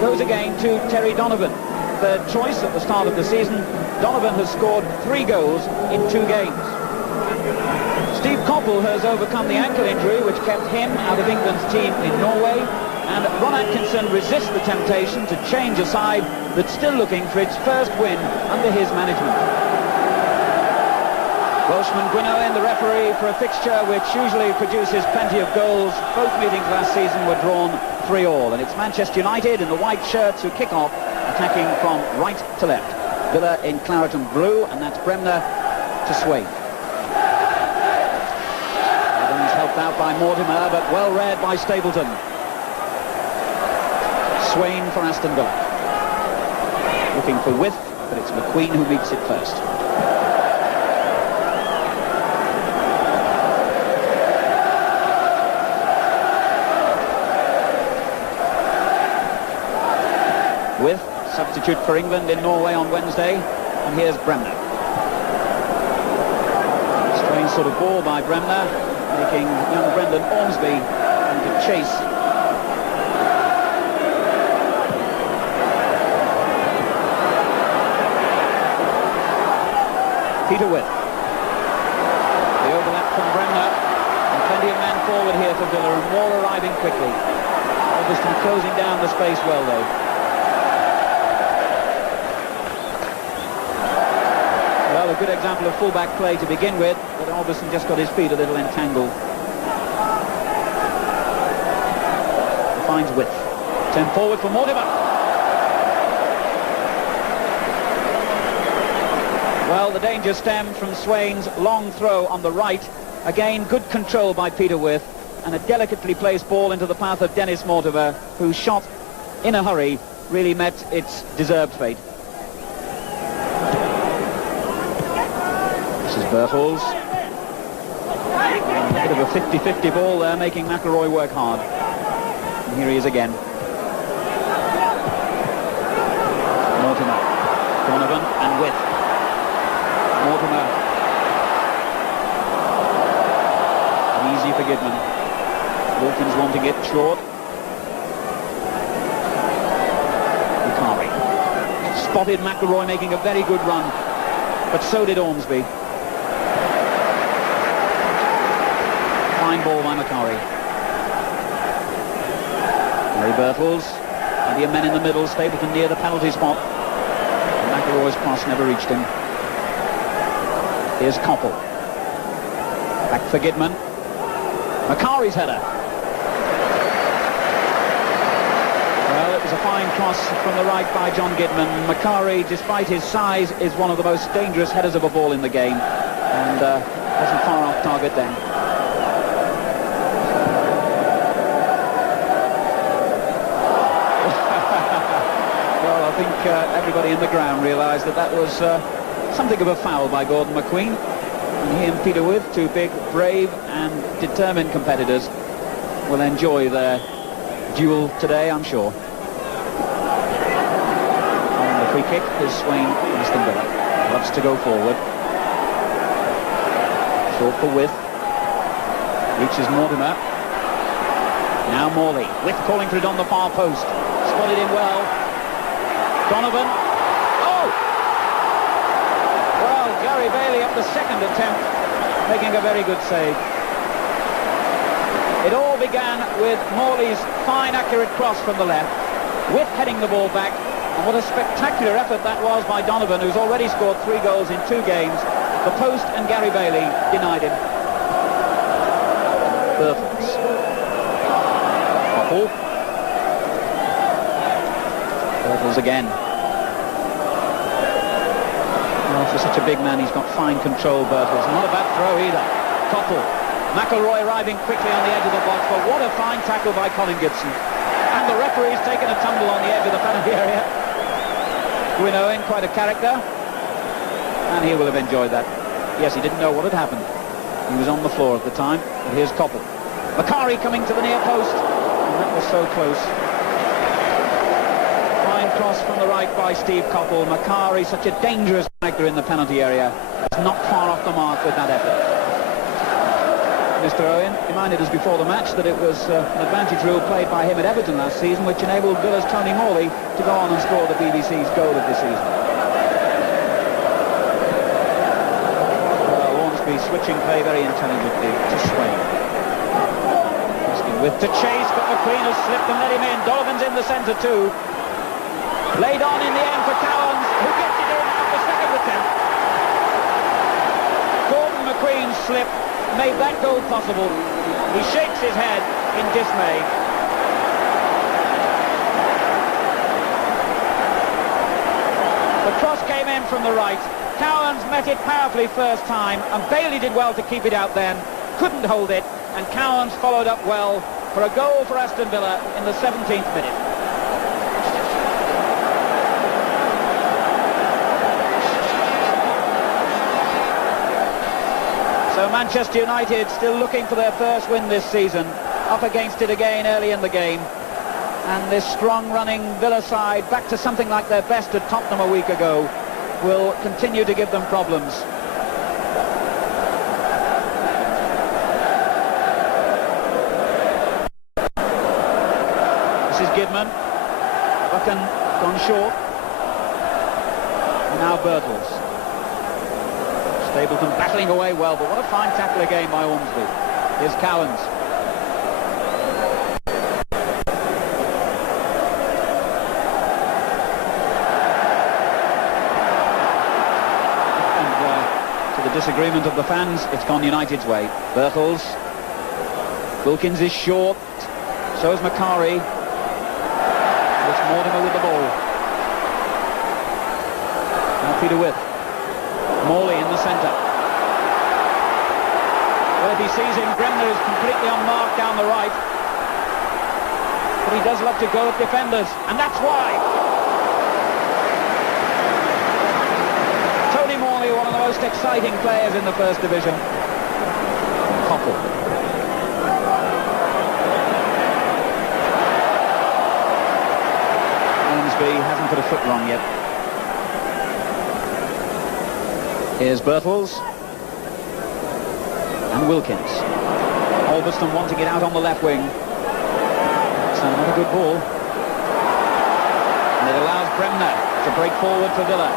goes again to Terry Donovan. Third choice at the start of the season. Donovan has scored 3 goals in 2 games. Steve Coppell has overcome the ankle injury which kept him out of England's team in Norway, and Ron Atkinson resists the temptation to change a side that's still looking for its first win under his management. Welshman Gwyn, the referee for a fixture which usually produces plenty of goals. Both meetings last season were drawn 3-3, and it's Manchester United in the white shirts who kick off, attacking from right to left. Villa in claret and blue, and that's Bremner to Swain. Evans helped out by Mortimer, but well read by Stapleton. Swain for Aston Villa. Looking for Withe, but it's McQueen who meets it first. Withe, substitute for England in Norway on Wednesday, and here's Bremner. Strange sort of ball by Bremner, making young Brendan Ormsby into chase. Peter Withe. The overlap from Bremner, and plenty of men forward here for Villa, and more arriving quickly. Alderson closing down the space well, though. Well, a good example of full-back play to begin with, but Alderson just got his feet a little entangled. He finds Withe. 10 forward for Mortimer. Well, the danger stemmed from Swain's long throw on the right. Again, good control by Peter Withe, and a delicately placed ball into the path of Dennis Mortimer, whose shot, in a hurry, really met its deserved fate. This is Birtles. A bit of a 50-50 ball there, making McIlroy work hard. And here he is again. Mortimer, Donovan and Withe. Mortimer. Easy for Gidman. Wilkins wanting it short. Macari. Spotted McIlroy making a very good run, but so did Ormsby. Fine ball by Macari. Harry Birtles. Plenty of men in the middle. Stapleton near the penalty spot. And McIlroy's cross never reached him. Here's Coppell. Back for Gidman. Macari's header. Well, it was a fine cross from the right by John Gidman. Macari, despite his size, is one of the most dangerous headers of a ball in the game, and wasn't far off target then. Well, I think everybody in the ground realised that that was something of a foul by Gordon McQueen. And he and Peter Withe, two big, brave and determined competitors, will enjoy their duel today, I'm sure. And the free kick is Swain from Aston Villa. Loves to go forward. Short for Withe. Reaches Mortimer. Now Morley. Withe calling for it on the far post. Spotted him well. Donovan. Bailey up the second attempt, making a very good save. It all began with Morley's fine, accurate cross from the left, Withe heading the ball back, and what a spectacular effort that was by Donovan, who's already scored 3 goals in 2 games. The post and Gary Bailey denied him. Birtles. Coppell. Birtles again. For such a big man, he's got fine control, Birtles. Not a bad throw either. Coppell. McIlroy arriving quickly on the edge of the box, but what a fine tackle by Colin Gibson. And the referee's taken a tumble on the edge of the penalty area. Gwyn Owen, quite a character. And he will have enjoyed that. Yes, he didn't know what had happened. He was on the floor at the time. But here's Coppell. Macari coming to the near post. And that was so close. Cross from the right by Steve Coppell. Macari, such a dangerous character in the penalty area, is not far off the mark with that effort. Mr. Owen reminded us before the match that it was an advantage rule played by him at Everton last season, which enabled Villa's Tony Morley to go on and score the BBC's goal of the season. Well, Ormsby switching play very intelligently to Swain. With to chase, but McQueen has slipped and let him in. Donovan's in the centre too. Laid on in the end for Cowans, who gets it in after second attempt. Gordon McQueen's slip made that goal possible. He shakes his head in dismay. The cross came in from the right. Cowans met it powerfully first time, and Bailey did well to keep it out then. Couldn't hold it, and Cowans followed up well for a goal for Aston Villa in the 17th minute. So Manchester United still looking for their first win this season, up against it again early in the game. And this strong running Villa side, back to something like their best at Tottenham a week ago, will continue to give them problems. This is Gidman. Buchan gone short. And now Birtles. Stapleton battling away well, but what a fine tackle again by Ormsby. Here's Cowans. To the disagreement of the fans, it's gone United's way. Birtles. Wilkins is short. So is Macari. It's Mortimer with the ball. Now Peter Withe. Morley in the centre. Well, if he sees him, Bremner is completely unmarked down the right. But he does love to go at defenders, and that's why. Tony Morley, one of the most exciting players in the First Division. Koppel. Ormsby hasn't put a foot wrong yet. Here's Birtles and Wilkins. Alveston wanting it out on the left wing. It's not a good ball. And it allows Bremner to break forward for Villa.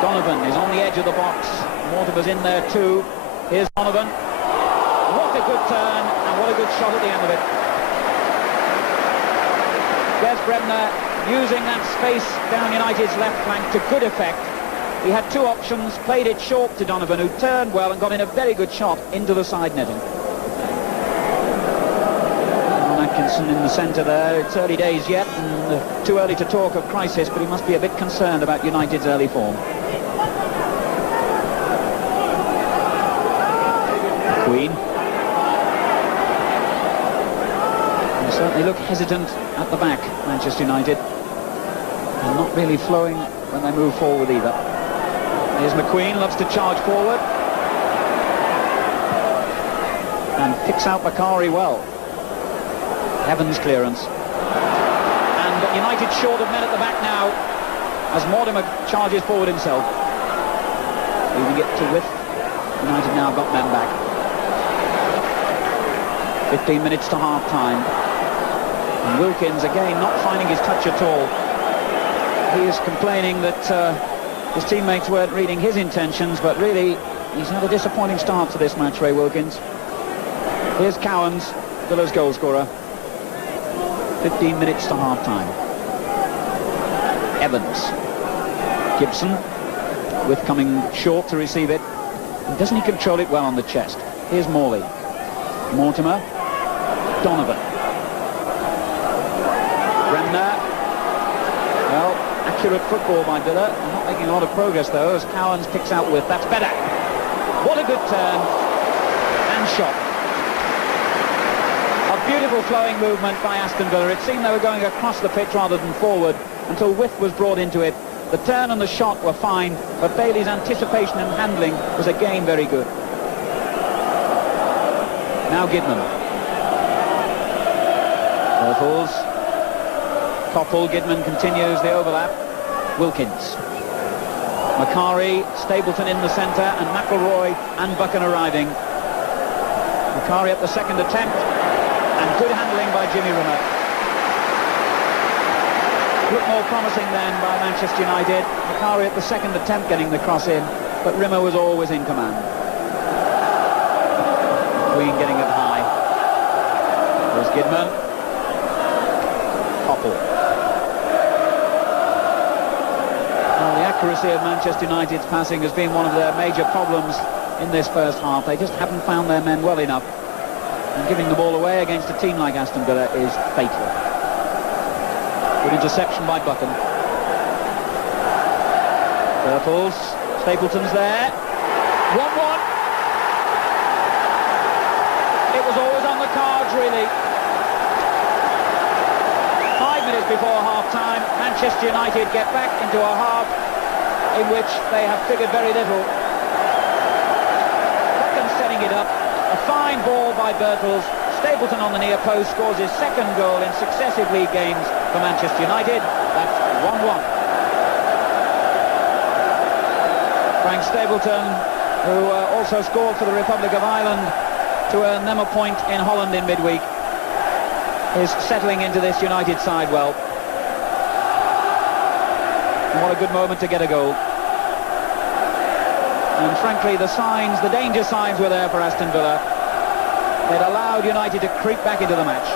Donovan is on the edge of the box. Mortimer's in there too. Here's Donovan. What a good turn and what a good shot at the end of it. Des Bremner using that space down United's left flank to good effect. He had two options, played it short to Donovan, who turned well and got in a very good shot into the side netting. Atkinson in the centre there. It's early days yet, and too early to talk of crisis, but he must be a bit concerned about United's early form. Gwyn. They certainly look hesitant at the back, Manchester United, and not really flowing when they move forward either. Here's McQueen, loves to charge forward. And picks out Macari well. Evans clearance. And United short of men at the back now as Mortimer charges forward himself. Leaving it to Withe. United now got men back. 15 minutes to half time. And Wilkins again not finding his touch at all. He is complaining that his teammates weren't reading his intentions, but really he's had a disappointing start to this match, Ray Wilkins. Here's Cowans, Villa's goal scorer. 15 minutes to half time. Evans. Gibson. Withe coming short to receive it. And doesn't he control it well on the chest? Here's Morley. Mortimer. Donovan. Bremner. Well, accurate football by Villa. Not making a lot of progress though as Cowans picks out Withe. That's better. What a good turn and shot. A beautiful flowing movement by Aston Villa. It seemed they were going across the pitch rather than forward until Withe was brought into it. The turn and the shot were fine, but Bailey's anticipation and handling was again very good. Now Gidman. Birtles. Koppel. Gidman continues the overlap. Wilkins. Macari, Stapleton in the centre, and McElroy and Buchan arriving. Macari at the second attempt, and good handling by Jimmy Rimmer. Looked more promising then by Manchester United. Macari at the second attempt getting the cross in, but Rimmer was always in command. Gwyn getting it high. There's Gidman. Koppel. Well, the accuracy of Manchester United's passing has been one of their major problems in this first half. They just haven't found their men well enough. And giving the ball away against a team like Aston Villa is fatal. Good interception by Buchan. Birtles. Stapleton's there. 1-1. It was always on the cards, really. 5 minutes before half-time, Manchester United get back into a half in which they have figured very little. Buchan setting it up. A fine ball by Birtles. Stapleton on the near post scores his second goal in successive league games for Manchester United. That's 1-1. Frank Stapleton, who also scored for the Republic of Ireland to earn them a point in Holland in midweek, is settling into this United side well. And what a good moment to get a goal. And frankly, the signs, the danger signs were there for Aston Villa. It allowed United to creep back into the match.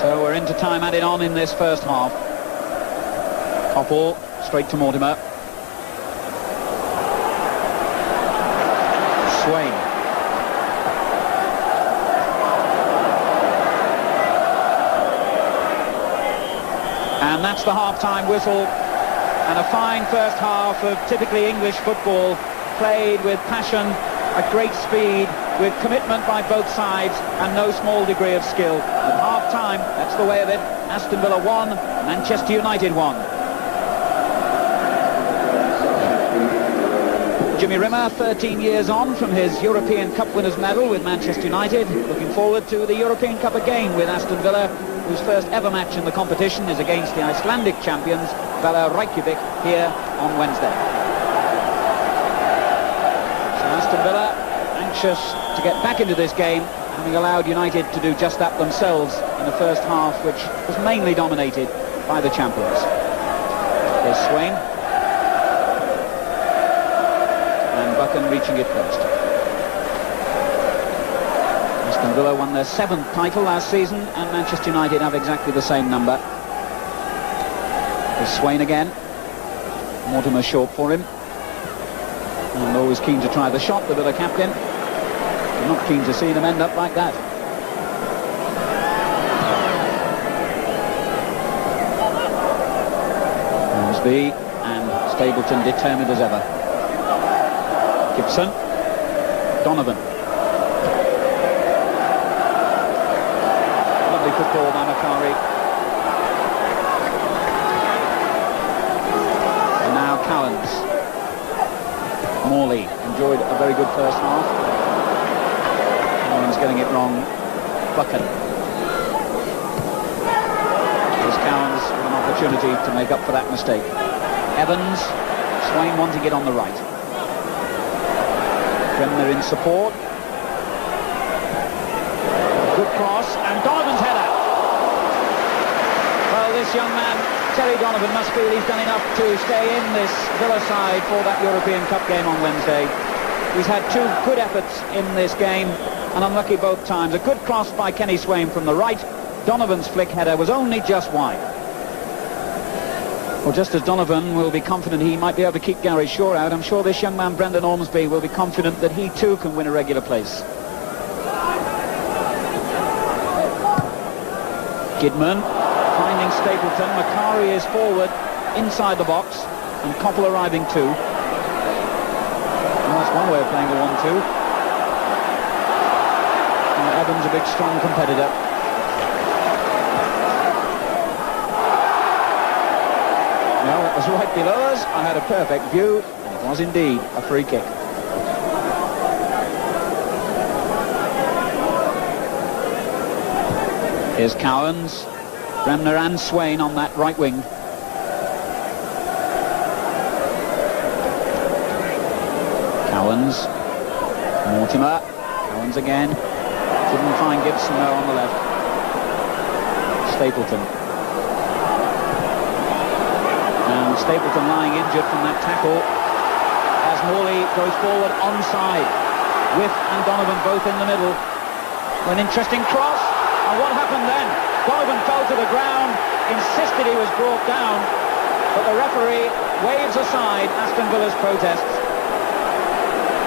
So we're into time added on in this first half. Koppel straight to Mortimer. Swain. And that's the half-time whistle, and a fine first half of typically English football, played with passion, at great speed, with commitment by both sides, and no small degree of skill. At half-time, that's the way of it. Aston Villa 1, Manchester United 1. Jimmy Rimmer, 13 years on from his European Cup winners' medal with Manchester United, looking forward to the European Cup again with Aston Villa, whose first ever match in the competition is against the Icelandic champions, Vela Reykjavik, here on Wednesday. So Aston Villa anxious to get back into this game, having allowed United to do just that themselves in the first half, which was mainly dominated by the champions. There's Swain. And Buchan reaching it first. Aston Villa won their 7th title last season, and Manchester United have exactly the same number. There's Swain again. Mortimer short for him. And always keen to try the shot, the Villa captain. I'm not keen to see them end up like that. Ormsby and Stapleton determined as ever. Gibson. Donovan. Lovely football by Macari. And now Cowans. Morley enjoyed a very good first half. Owen's getting it wrong. Buchan. Here's Cowans with an opportunity to make up for that mistake. Evans. Swain wanting it on the right. Bremner in support. Good cross, and Donovan's header. Well, this young man, Terry Donovan, must feel he's done enough to stay in this Villa side for that European Cup game on Wednesday. He's had 2 good efforts in this game, and unlucky both times. A good cross by Kenny Swain from the right. Donovan's flick header was only just wide. Well, just as Donovan will be confident he might be able to keep Gary Shaw out, I'm sure this young man, Brendan Ormsby, will be confident that he too can win a regular place. Gidman finding Stapleton. Macari is forward inside the box, and Koppel arriving too. Well, that's one way of playing a 1-2. Evans, a big, strong competitor. No, it was right below us. I had a perfect view, and it was indeed a free kick. Here's Cowans. Bremner and Swain on that right wing. Cowans. Mortimer. Cowans again. Didn't find Gibson there on the left. Stapleton. And Stapleton lying injured from that tackle as Morley goes forward onside. Withe and Donovan both in the middle. An interesting cross. And what happened then? Donovan fell to the ground, insisted he was brought down, but the referee waves aside Aston Villa's protests.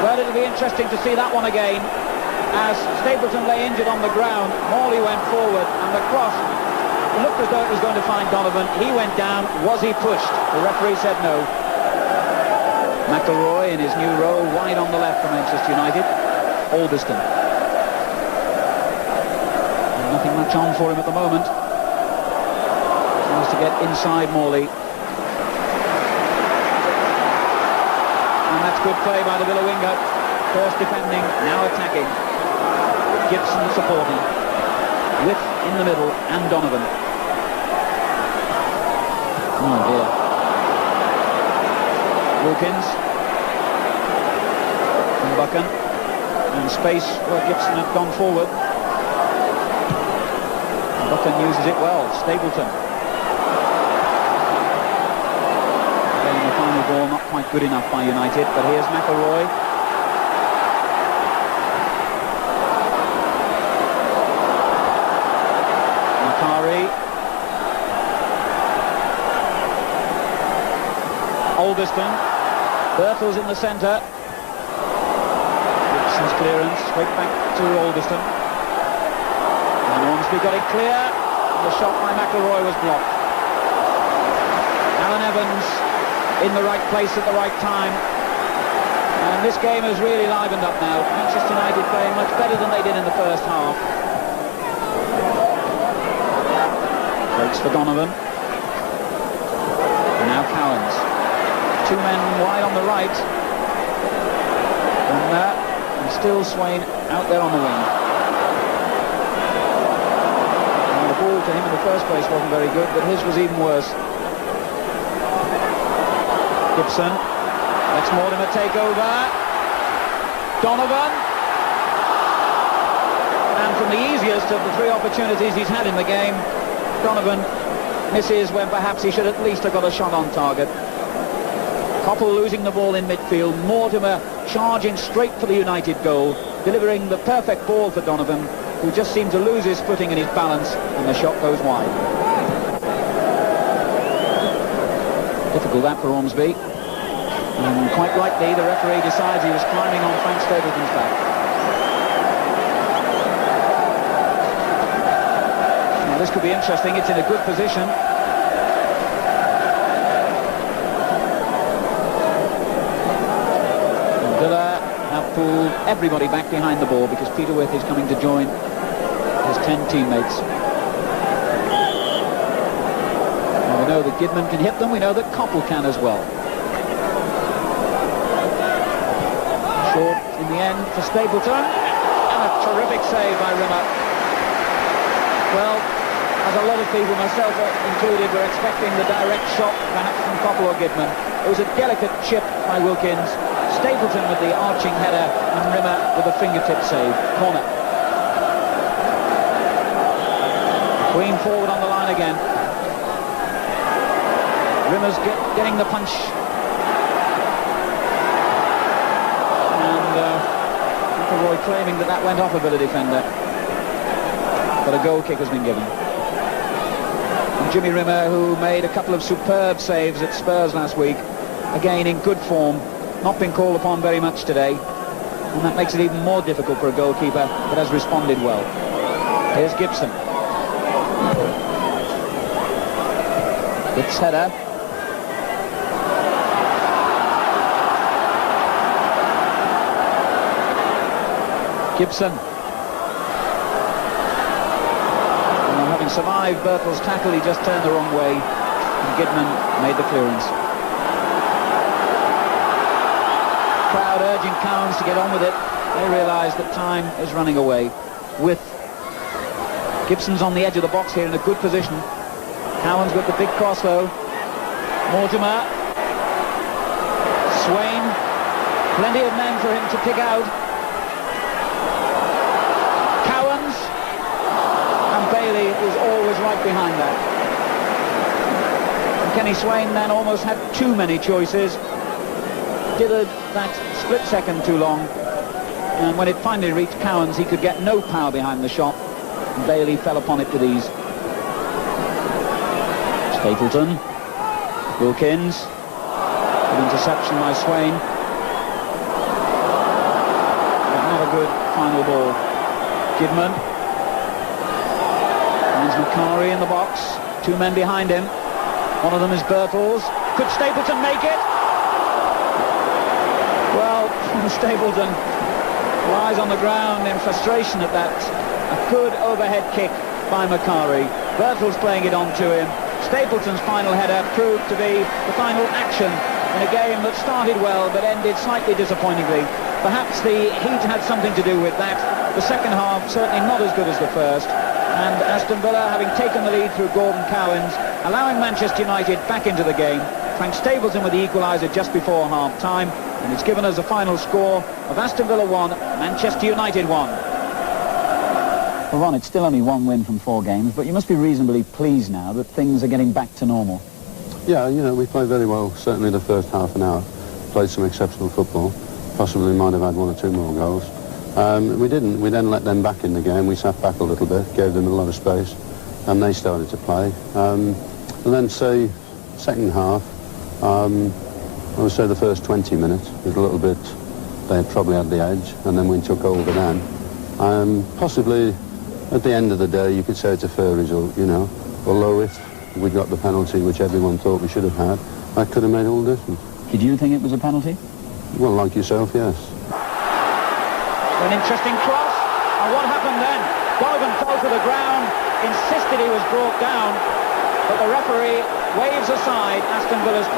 Well, it'll be interesting to see that one again. As Stapleton lay injured on the ground, Morley went forward, and the cross looked as though it was going to find Donovan. He went down. Was he pushed? The referee said no. McElroy in his new role, wide on the left for Manchester United. Alderston. Nothing much on for him at the moment. Tries to get inside Morley. And that's good play by the Villa winger. First defending, now attacking. Gibson supporting. Withe in the middle and Donovan. Oh dear. Wilkins. And Buchan. And space where Gibson had gone forward. Buchan uses it well. Stapleton. Getting the final ball not quite good enough by United, but here's McElroy. Makari. Alderston. Birtles in the centre. Gibson's clearance straight back to Alderston. Ormsby got it clear, and the shot by McElroy was blocked. Allan Evans in the right place at the right time, and this game has really livened up now. Manchester United playing much better than they did in the first half. Breaks for Donovan. And now Cowans. Two men wide on the right. And still Swain out there on the wing. Ball to him in the first place wasn't very good, but his was even worse. Gibson lets Mortimer take over. Donovan, and from the easiest of the three opportunities he's had in the game, Donovan misses when perhaps he should at least have got a shot on target. Koppel losing the ball in midfield. Mortimer charging straight for the United goal, delivering the perfect ball for Donovan, who just seemed to lose his footing and his balance, and the shot goes wide. Difficult that for Ormsby. And quite rightly, the referee decides he was climbing on Frank Stapleton's back. Now this could be interesting. It's in a good position. And Villa have pulled everybody back behind the ball because Peter Withe is coming to join his 10 teammates. And we know that Gidman can hit them. We know that Koppel can as well. Short in the end for Stapleton, and a terrific save by Rimmer. Well, as a lot of people, myself included, were expecting the direct shot perhaps from Koppel or Gidman. It was a delicate chip by Wilkins. Stapleton with the arching header, and Rimmer with a fingertip save. Corner. Gwyn forward on the line again. Rimmer's getting the punch. Roy claiming that went off a Villa defender, but a goal kick has been given. And Jimmy Rimmer, who made a couple of superb saves at Spurs last week, again in good form, not been called upon very much today, and that makes it even more difficult for a goalkeeper, but has responded well. Here's Gibson. It's header. Gibson. And having survived Birtles' tackle, he just turned the wrong way, and Gidman made the clearance. Crowd urging Cowans to get on with it. They realise that time is running away. With Gibson's on the edge of the box here in a good position. Cowans with the big cross though. Mortimer. Swain. Plenty of men for him to pick out. Cowans. And Bailey is always right behind that. And Kenny Swain then almost had too many choices. Dithered that split second too long. And when it finally reached Cowans, he could get no power behind the shot. And Bailey fell upon it with ease. Stapleton. Wilkins. Good interception by Swain. But not a good final ball. Gidman. Finds Macari in the box. Two men behind him. One of them is Birtles. Could Stapleton make it? Well, Stapleton lies on the ground in frustration at that. A good overhead kick by Macari. Birtles playing it on to him. Stapleton's final header proved to be the final action in a game that started well but ended slightly disappointingly. Perhaps the heat had something to do with that. The second half certainly not as good as the first. And Aston Villa, having taken the lead through Gordon Cowans, allowing Manchester United back into the game. Frank Stapleton with the equaliser just before half-time. And it's given us a final score of Aston Villa 1, Manchester United 1. Well, Ron, it's still only one win from 4 games, but you must be reasonably pleased now that things are getting back to normal. Yeah, you know, we played very well, certainly the first half an hour. Played some exceptional football. Possibly might have had 1 or 2 more goals. We didn't. We then let them back in the game. We sat back a little bit, gave them a lot of space, and they started to play. And then, say, second half, I would say the first 20 minutes was a little bit, they probably had the edge, and then we took over then. Possibly, at the end of the day, you could say it's a fair result, you know. Although if we got the penalty, which everyone thought we should have had, that could have made all the difference. Did you think it was a penalty? Well, like yourself, yes. An interesting cross, and what happened then? Donovan fell to the ground, insisted he was brought down, but the referee waves aside Aston Villa's